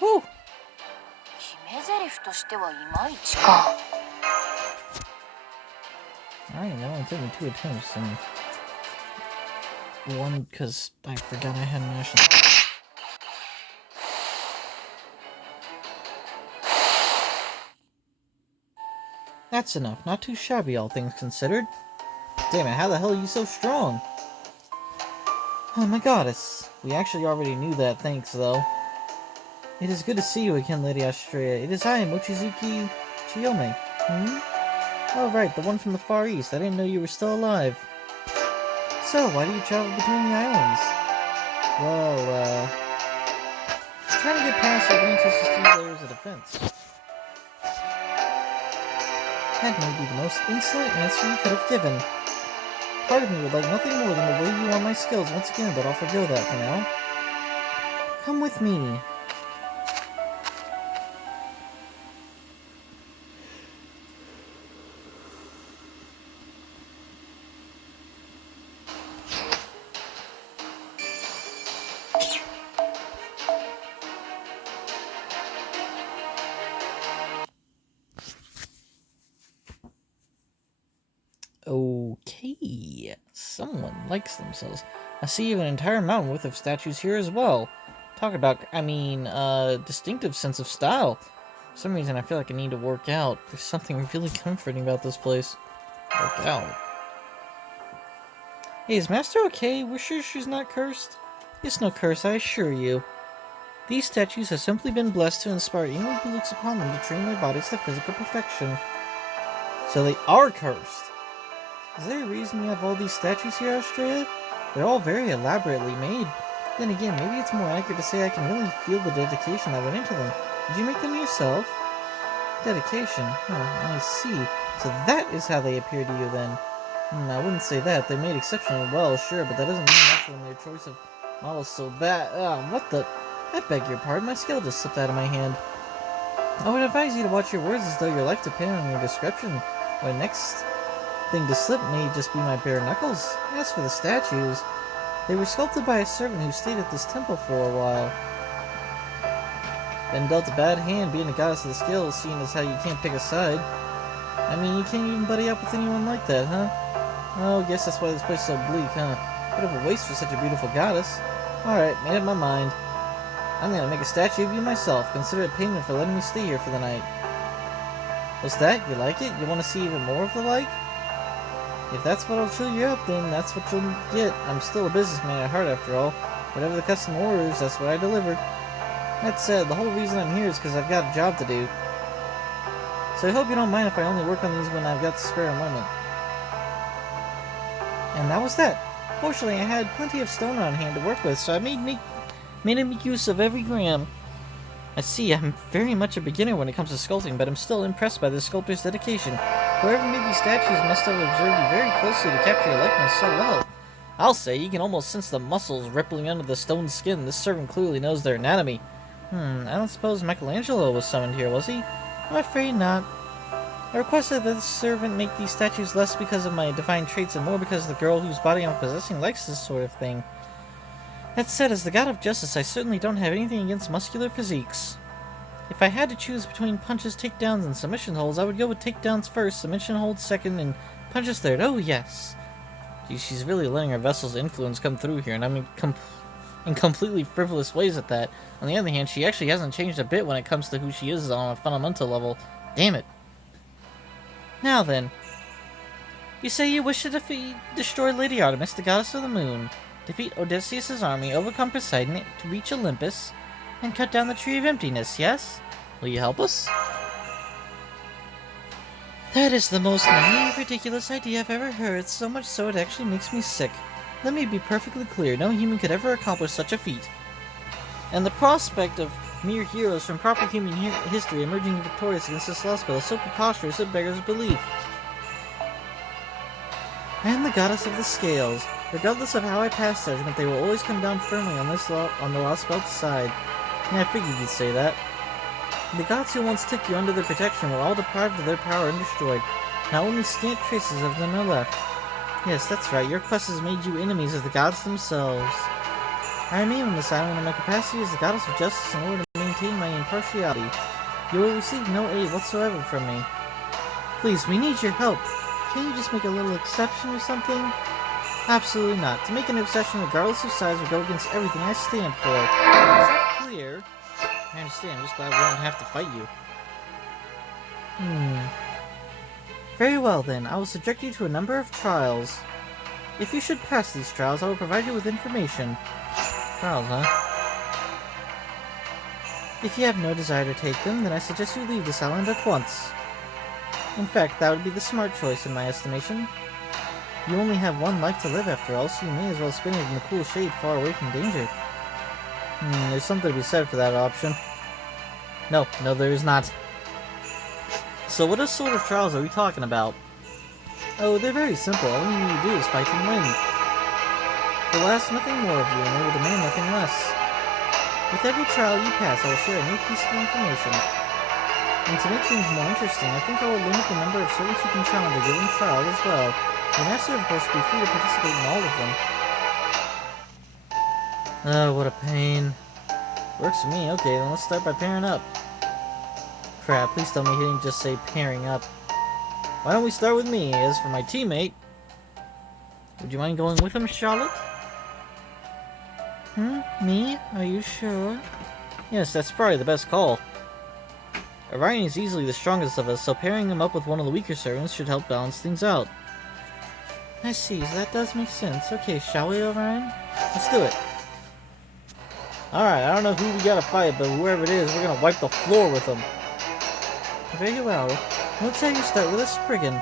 Whew. Alright, that only took me 2 attempts, and one because I forgot I had an action. That's enough. Not too shabby, all things considered. Damn it, how the hell are you so strong? Oh my goddess. We actually already knew that, thanks though. It is good to see you again, Lady Astrea. It is I, Mochizuki Chiyome. Oh right, the one from the Far East. I didn't know you were still alive. So, why do you travel between the islands? Well, trying to get past the Atlantis' 3 layers of defense. That may be the most insolent answer you could have given. Part of me would like nothing more than to weigh you on my skills once again, but I'll forgo that for now. Come with me. Okay, someone likes themselves. I see an entire mountain worth of statues here as well. Talk about, distinctive sense of style. For some reason I feel like I need to work out. There's something really comforting about this place. Work out. Hey, is Master okay? We're sure she's not cursed? It's no curse, I assure you. These statues have simply been blessed to inspire anyone who looks upon them to train their bodies to physical perfection. So they are cursed. Is there a reason you have all these statues here, Astrea? They're all very elaborately made. Then again, maybe it's more accurate to say I can really feel the dedication that went into them. Did you make them yourself? Dedication? Oh, I see. So that is how they appear to you then. I wouldn't say that. They're made exceptionally well, sure, but that doesn't mean much when their choice of models so bad. What the? I beg your pardon, my skill just slipped out of my hand. I would advise you to watch your words as though your life depended on your description. Or next thing to slip may just be my bare knuckles. As for the statues, they were sculpted by a servant who stayed at this temple for a while. Been dealt a bad hand being a goddess of the scales, seeing as how you can't pick a side. I mean, you can't even buddy up with anyone like that, huh? Oh, guess that's why this place is so bleak, huh? Bit of a waste for such a beautiful goddess. Alright, made up my mind. I'm gonna make a statue of you myself. Consider it payment for letting me stay here for the night. What's that? You like it? You want to see even more of the like? If that's what'll chill you up, then that's what you'll get. I'm still a businessman at heart, after all. Whatever the customer orders, that's what I deliver. That said, the whole reason I'm here is because I've got a job to do. So I hope you don't mind if I only work on these when I've got to spare a moment. And that was that. Fortunately, I had plenty of stone on hand to work with, so I made use of every gram. I see, I'm very much a beginner when it comes to sculpting, but I'm still impressed by the sculptor's dedication. Whoever made these statues must have observed you very closely to capture your likeness so well. I'll say, you can almost sense the muscles rippling under the stone skin. This servant clearly knows their anatomy. I don't suppose Michelangelo was summoned here, was he? I'm afraid not. I requested that the servant make these statues less because of my divine traits and more because the girl whose body I'm possessing likes this sort of thing. That said, as the god of justice, I certainly don't have anything against muscular physiques. If I had to choose between punches, takedowns, and submission holds, I would go with takedowns first, submission holds second, and punches third. Oh, yes. Gee, she's really letting her vessel's influence come through here, and I mean in completely frivolous ways at that. On the other hand, she actually hasn't changed a bit when it comes to who she is on a fundamental level. Damn it. Now then. You say you wish to destroy Lady Artemis, the goddess of the moon, defeat Odysseus' army, overcome Poseidon, to reach Olympus, and cut down the Tree of Emptiness, yes? Will you help us? That is the most naive, ridiculous idea I've ever heard, so much so it actually makes me sick. Let me be perfectly clear, no human could ever accomplish such a feat. And the prospect of mere heroes from proper human history emerging victorious against this lost spell is so preposterous it beggars belief. I am the goddess of the scales. Regardless of how I pass judgment, they will always come down firmly on the lost spell's side. And I figured you'd say that. The gods who once took you under their protection were all deprived of their power and destroyed. Now only scant traces of them are left. Yes, that's right, your quest has made you enemies of the gods themselves. I remain on this island in my capacity as the goddess of justice in order to maintain my impartiality. You will receive no aid whatsoever from me. Please, we need your help. Can't you just make a little exception or something? Absolutely not. To make an exception regardless of size would go against everything I stand for. Is that clear? I understand, I'm just glad we don't have to fight you. Very well then, I will subject you to a number of trials. If you should pass these trials, I will provide you with information. Trials, huh? If you have no desire to take them, then I suggest you leave this island at once. In fact, that would be the smart choice in my estimation. You only have one life to live after all, so you may as well spend it in the cool shade far away from danger. There's something to be said for that option. No, there is not. So what sort of trials are we talking about? Oh, they're very simple. All you need to do is fight and win. They'll ask nothing more of you, and they will demand nothing less. With every trial you pass, I will share a new piece of information. And to make things more interesting, I think I will limit the number of servants you can challenge a given trial as well. The master, of course, will be free to participate in all of them. Oh, what a pain. Works for me. Okay, then let's start by pairing up. Crap, please tell me he didn't just say pairing up. Why don't we start with me? As for my teammate... Would you mind going with him, Charlotte? Me? Are you sure? Yes, that's probably the best call. Orion is easily the strongest of us, so pairing him up with one of the weaker servants should help balance things out. I see, so that does make sense. Okay, shall we, Orion? Let's do it. Alright, I don't know who we gotta fight, but whoever it is, we're gonna wipe the floor with them. Very well. Let's have you start with a Spriggan.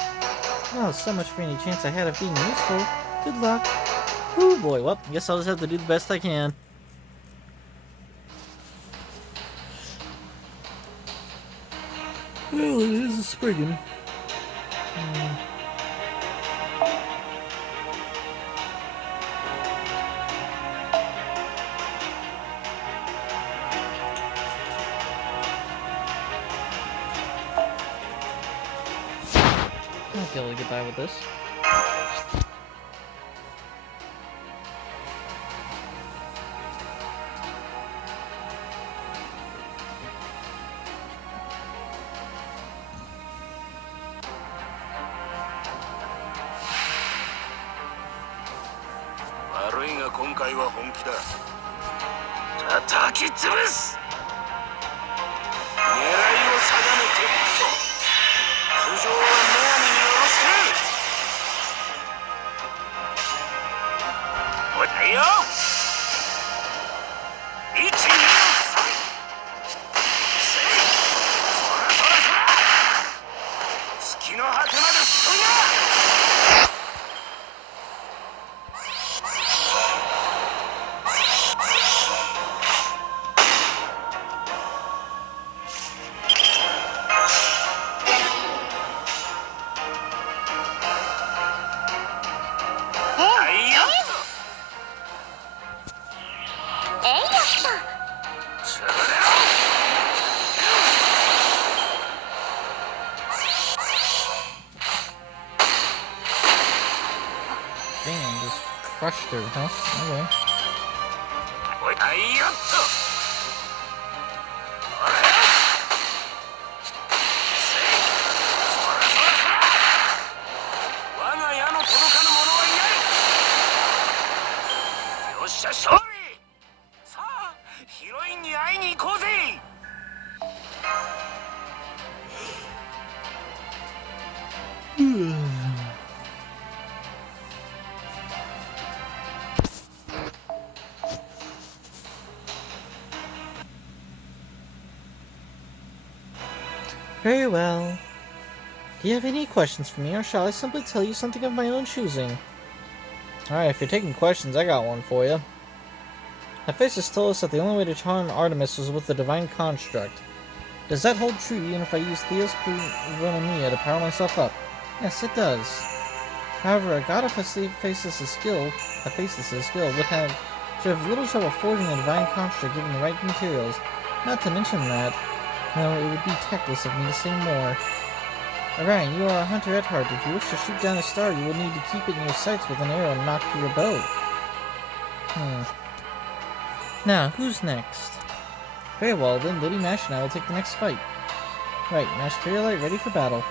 Well, so much for any chance I had of being useful. Good luck. Oh boy, well, guess I'll just have to do the best I can. Well, it is a Spriggan. I'll be able to get by with this. Damn, just crushed her, huh? Okay. Very well. Do you have any questions for me, or shall I simply tell you something of my own choosing? Alright, if you're taking questions, I got one for you. Hephaestus told us that the only way to charm Artemis was with the divine construct. Does that hold true even if I use Theos Pronomia to power myself up? Yes, it does. However, a god of Hephaestus' skill should have little trouble forging a divine construct given the right materials. Not to mention that, no, it would be tactless of me to say more. Orion, you are a hunter at heart. If you wish to shoot down a star, you will need to keep it in your sights with an arrow knocked to your bow. Now, who's next? Very well, then Lady Mash and I will take the next fight. Right, Mash Carriolite ready for battle.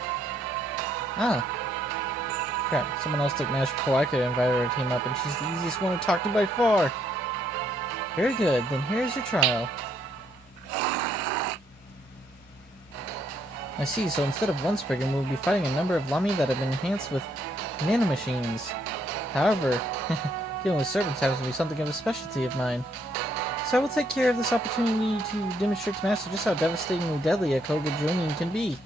Ah. Crap, someone else took Mash before I could invite her to team up, and she's the easiest one to talk to by far. Very good, then here's your trial. I see, so instead of one Spriggan, we'll be fighting a number of Lami that have been enhanced with nanomachines. However, dealing with serpents happens to be something of a specialty of mine. So I will take care of this opportunity to demonstrate to Master just how devastatingly deadly a Kogadronian can be.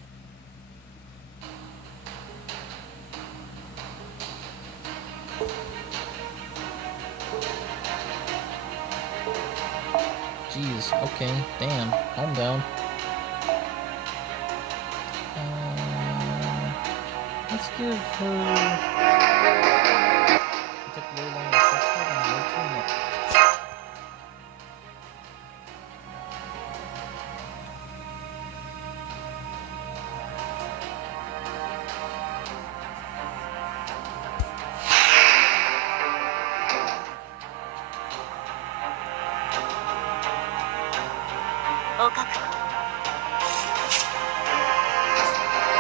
Jeez, okay, damn, calm down. Let's give her... It took way longer to search for than way too much.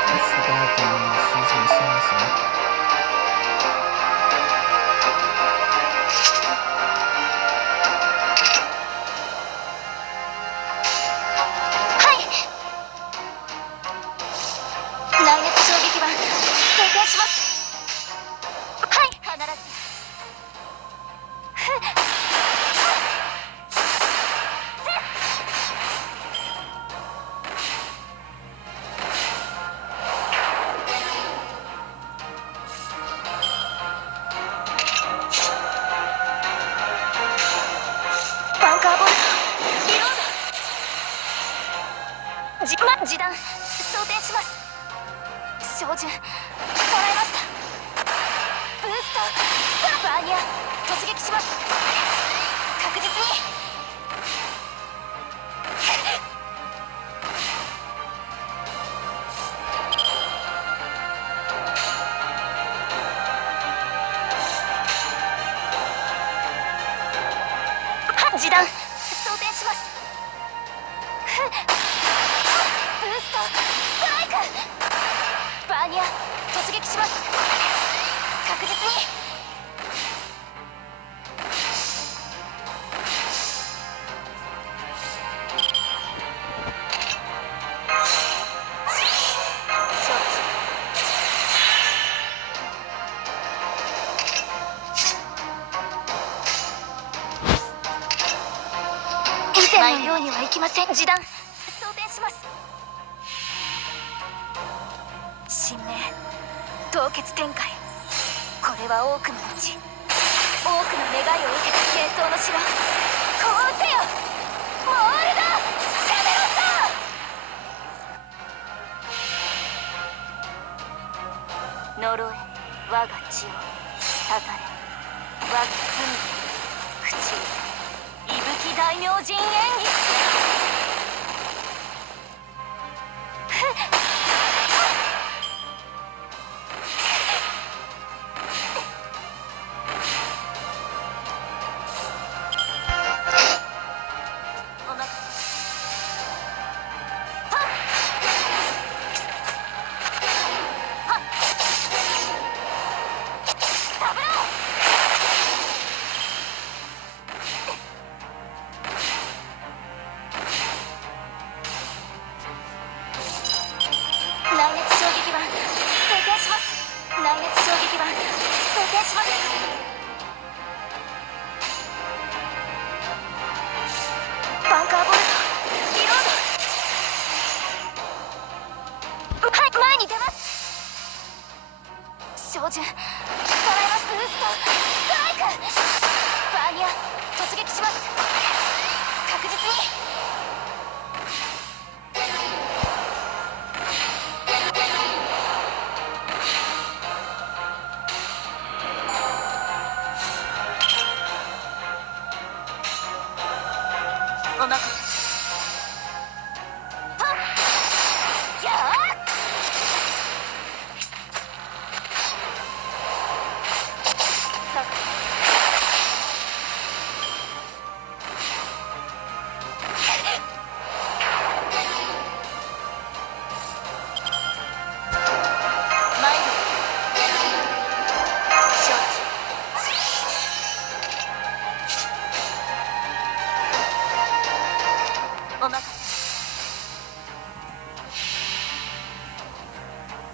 That's the bad thing, is she's an assassin.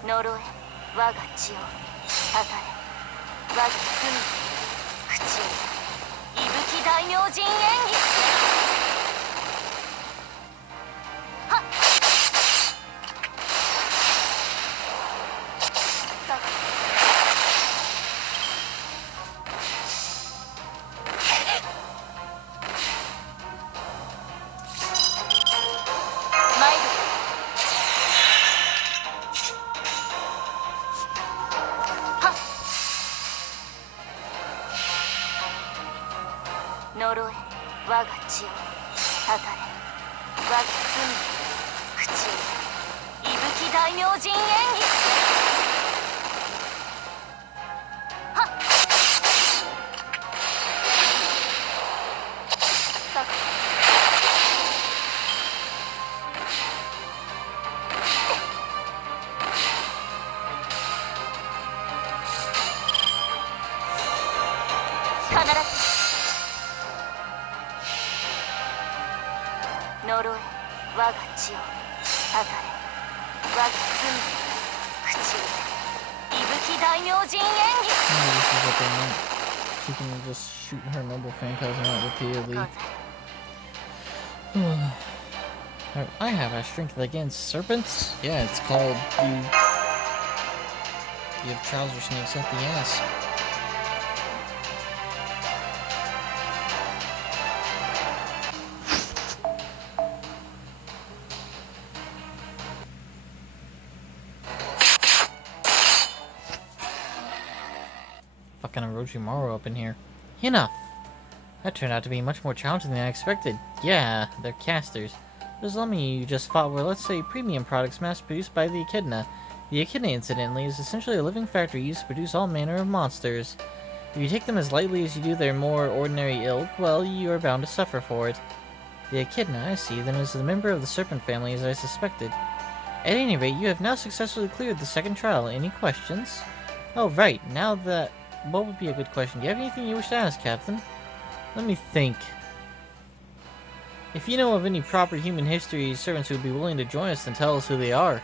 呪え我が血をたたれ我が罪口を息吹大明神演技はっ呪え我が血をたたれ我が罪口を息吹大明神演技はっ必ず呪え我が血をたたれ我が罪口を息吹大明神演技 This is what they meant. She can just shoot her noble phantasm out repeatedly. Alright, I have a strength against serpents. Yeah, it's called you have trouser snakes up the ass. Fucking Orochimaru up in here. Enough! That turned out to be much more challenging than I expected. Yeah, they're casters. Those lummy you just fought were, let's say, premium products mass-produced by the Echidna. The Echidna, incidentally, is essentially a living factory used to produce all manner of monsters. If you take them as lightly as you do their more ordinary ilk, well, you are bound to suffer for it. The Echidna, I see, then is a member of the serpent family as I suspected. At any rate, you have now successfully cleared the second trial. Any questions? Oh, right, now that... What would be a good question? Do you have anything you wish to ask, Captain? Let me think. If you know of any proper human history servants who would be willing to join us, then tell us who they are.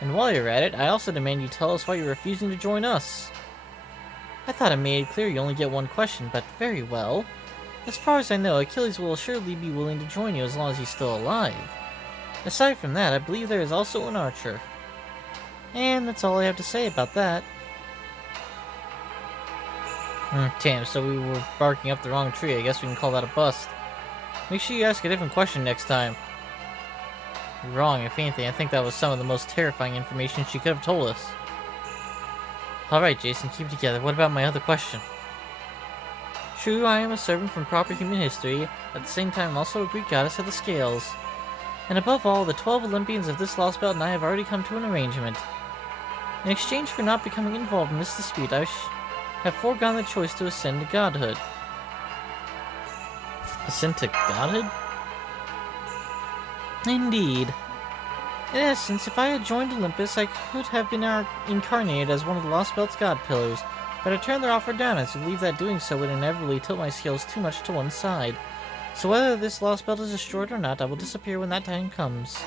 And while you're at it, I also demand you tell us why you're refusing to join us. I thought I made it clear you only get one question, but very well. As far as I know, Achilles will assuredly be willing to join you as long as he's still alive. Aside from that, I believe there is also an archer. And that's all I have to say about that. Damn, so we were barking up the wrong tree. I guess we can call that a bust. Make sure you ask a different question next time. You're wrong, if anything. I think that was some of the most terrifying information she could have told us. Alright, Jason, keep it together. What about my other question? True, I am a servant from proper human history. At the same time, I'm also a Greek goddess of the scales. And above all, the 12 Olympians of this lost belt and I have already come to an arrangement. In exchange for not becoming involved in this dispute, I have foregone the choice to ascend to godhood. Ascend to godhood? Indeed. In essence, if I had joined Olympus, I could have been incarnated as one of the Lost Belt's god pillars, but I turned their offer down as I believe that doing so would inevitably tilt my scales too much to one side. So whether this Lost Belt is destroyed or not, I will disappear when that time comes.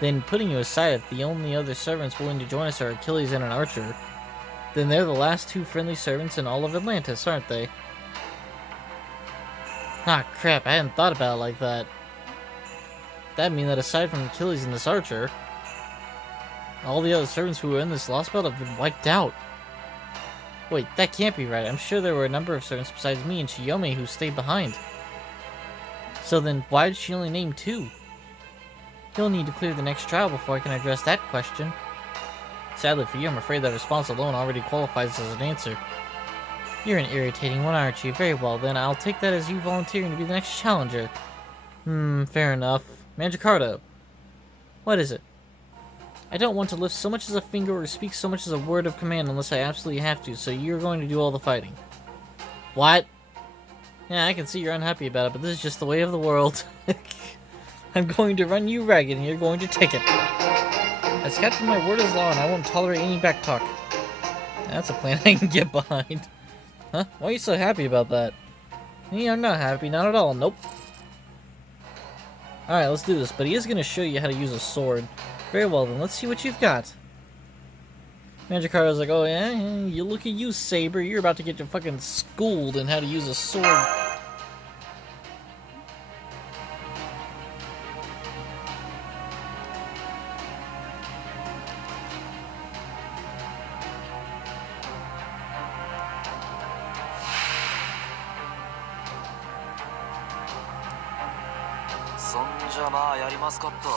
Then, putting you aside, if the only other servants willing to join us are Achilles and an archer, then they're the last two friendly servants in all of Atlantis, aren't they? Ah, crap, I hadn't thought about it like that. That'd mean that aside from Achilles and this archer, all the other servants who were in this Lost Belt have been wiped out. Wait, that can't be right. I'm sure there were a number of servants besides me and Chiyome who stayed behind. So then, why did she only name 2? You'll need to clear the next trial before I can address that question. Sadly for you, I'm afraid that response alone already qualifies as an answer. You're an irritating one, aren't you? Very well then, I'll take that as you volunteering to be the next challenger. Fair enough. Mangiacardo. What is it? I don't want to lift so much as a finger or speak so much as a word of command unless I absolutely have to, so you're going to do all the fighting. What? Yeah, I can see you're unhappy about it, but this is just the way of the world. I'm going to run you ragged and you're going to take it. As captain, my word is law and I won't tolerate any backtalk. That's a plan I can get behind. Huh? Why are you so happy about that? Me, I'm not happy, not at all, nope. Alright, let's do this, but he is going to show you how to use a sword. Very well then, let's see what you've got. Magikarp's like, oh yeah, you look at you, Saber. You're about to get your fucking schooled in how to use a sword. そんじゃまあやりますかっと。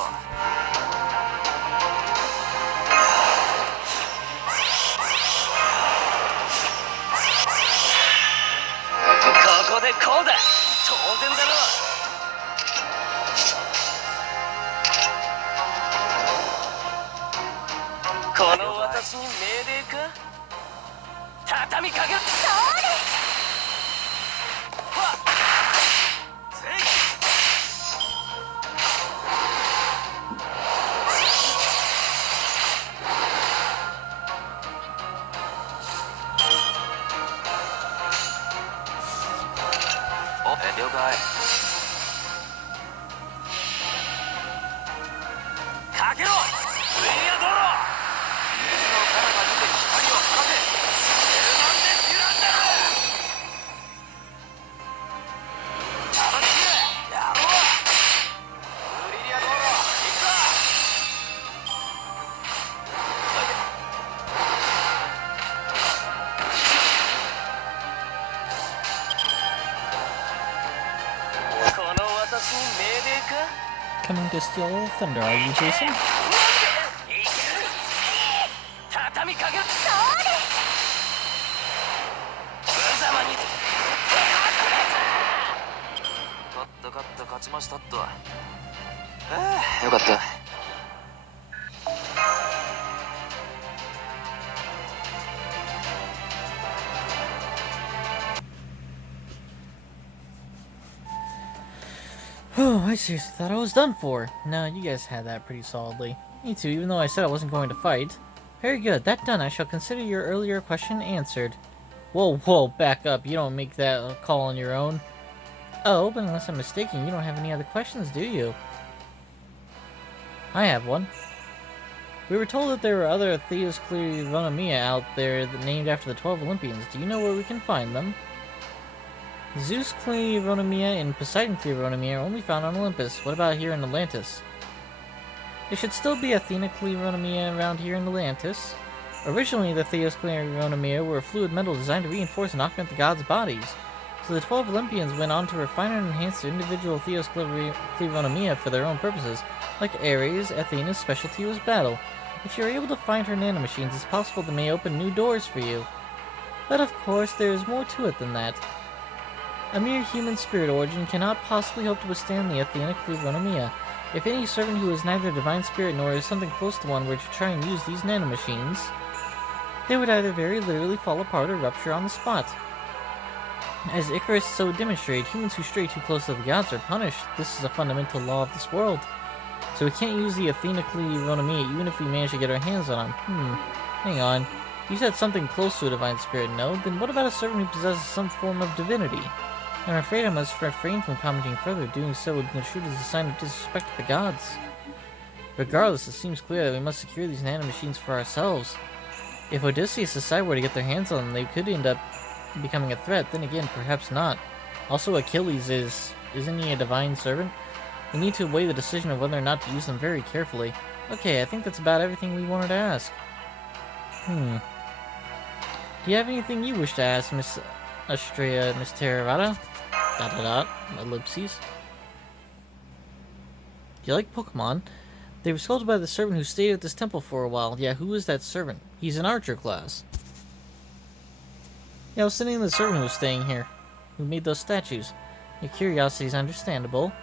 ここでこうだ。当然だろ。この私に命令か。畳みかける。それ。了解。かけろ。ウィリアドロー。水の彼方にて光を放て。10万でデュランダル。叩き切れ。やろう。ウィリアドロー。行くぞ。Coming to steal thunder, are you, Jason? 畳みかける。勝ちましたっと。よかった。Oh, I seriously thought I was done for. No, you guys had that pretty solidly. Me too, even though I said I wasn't going to fight. Very good, that done, I shall consider your earlier question answered. Whoa, back up. You don't make that call on your own. Oh, but unless I'm mistaken, you don't have any other questions, do you? I have one. We were told that there were other Theos Clearonomia out there named after the 12 Olympians. Do you know where we can find them? Zeus Clearonomia and Poseidon Clearonomia are only found on Olympus. What about here in Atlantis? There should still be Athena Clearonomia around here in Atlantis. Originally, the Theos Clearonomia were a fluid metal designed to reinforce and augment the gods' bodies. So the 12 Olympians went on to refine and enhance their individual Theos Clearonomia for their own purposes. Like Ares, Athena's specialty was battle. If you're able to find her nanomachines, it's possible they may open new doors for you. But of course, there is more to it than that. A mere human spirit origin cannot possibly hope to withstand the Athena Clearonomia. If any servant who is neither a divine spirit nor is something close to one were to try and use these nanomachines, they would either very literally fall apart or rupture on the spot. As Icarus so demonstrated, humans who stray too close to the gods are punished. This is a fundamental law of this world. So we can't use the Athena Clearonomia even if we manage to get our hands on them. Hang on. You said something close to a divine spirit, no? Then what about a servant who possesses some form of divinity? I'm afraid I must refrain from commenting further. Doing so would be construed as a sign of disrespect to the gods. Regardless, it seems clear that we must secure these nanomachines for ourselves. If Odysseus' society were to get their hands on them, they could end up becoming a threat. Then again, perhaps not. Also, Achilles isn't he a divine servant? We need to weigh the decision of whether or not to use them very carefully. Okay, I think that's about everything we wanted to ask. Do you have anything you wish to ask, Miss Astrea, Miss Terravata? ... ellipses. Do you like Pokemon? They were sculpted by the servant who stayed at this temple for a while. Yeah, who is that servant? He's an archer class. Yeah, I was sitting in the servant who was staying here, who made those statues. Your curiosity is understandable.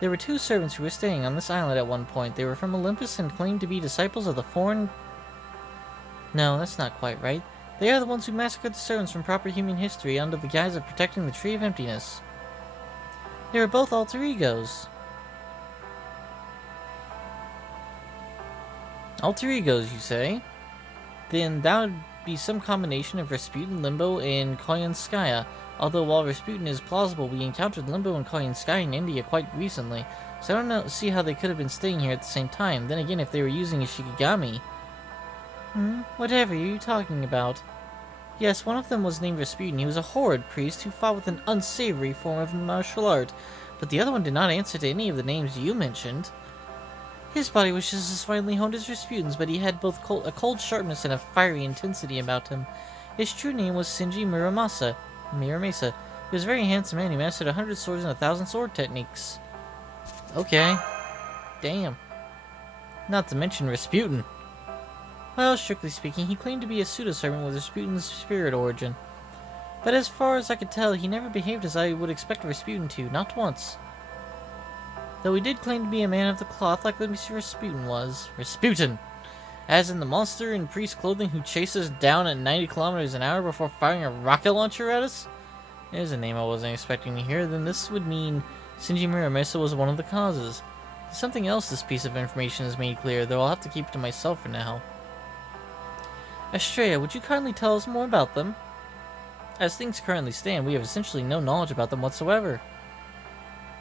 There were two servants who were staying on this island at one point. They were from Olympus and claimed to be disciples of the foreign... No, that's not quite right. They are the ones who massacred the servants from proper human history under the guise of protecting the Tree of Emptiness. They were both alter egos. Alter egos, you say? Then that would be some combination of Rasputin, Limbo, and Koyanskaya. Although while Rasputin is plausible, we encountered Limbo and Koyanskaya in India quite recently, so I don't see how they could have been staying here at the same time. Then again, if they were using a Shikigami... Whatever are you talking about? Yes, one of them was named Rasputin. He was a horrid priest who fought with an unsavory form of martial art, but the other one did not answer to any of the names you mentioned. His body was just as finely honed as Rasputin's, but he had both a cold sharpness and a fiery intensity about him. His true name was Shinji Muramasa. He was a very handsome man. He mastered 100 swords and 1,000 sword techniques. Okay. Damn. Not to mention Rasputin. Well, strictly speaking, he claimed to be a pseudo-servant with Rasputin's spirit origin. But as far as I could tell, he never behaved as I would expect Rasputin to, not once. Though he did claim to be a man of the cloth like Mr. Rasputin was. Rasputin! As in the monster in priest clothing who chases us down at 90 kilometers an hour before firing a rocket launcher at us? There's a name I wasn't expecting to hear. Then this would mean Shinji Muramasa was one of the causes. There's something else this piece of information has made clear, though I'll have to keep it to myself for now. Estrella, would you kindly tell us more about them? As things currently stand, we have essentially no knowledge about them whatsoever.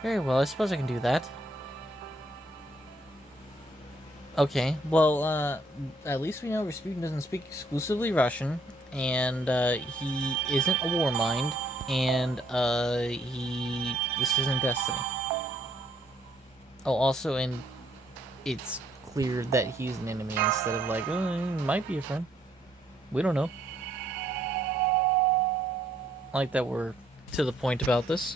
Very well, I suppose I can do that. Okay, well, at least we know Rasputin doesn't speak exclusively Russian, and, he isn't a war mind, and, this isn't Destiny. Oh, also, and it's clear that he's an enemy instead of like, oh, he might be a friend. We don't know. I like that we're to the point about this.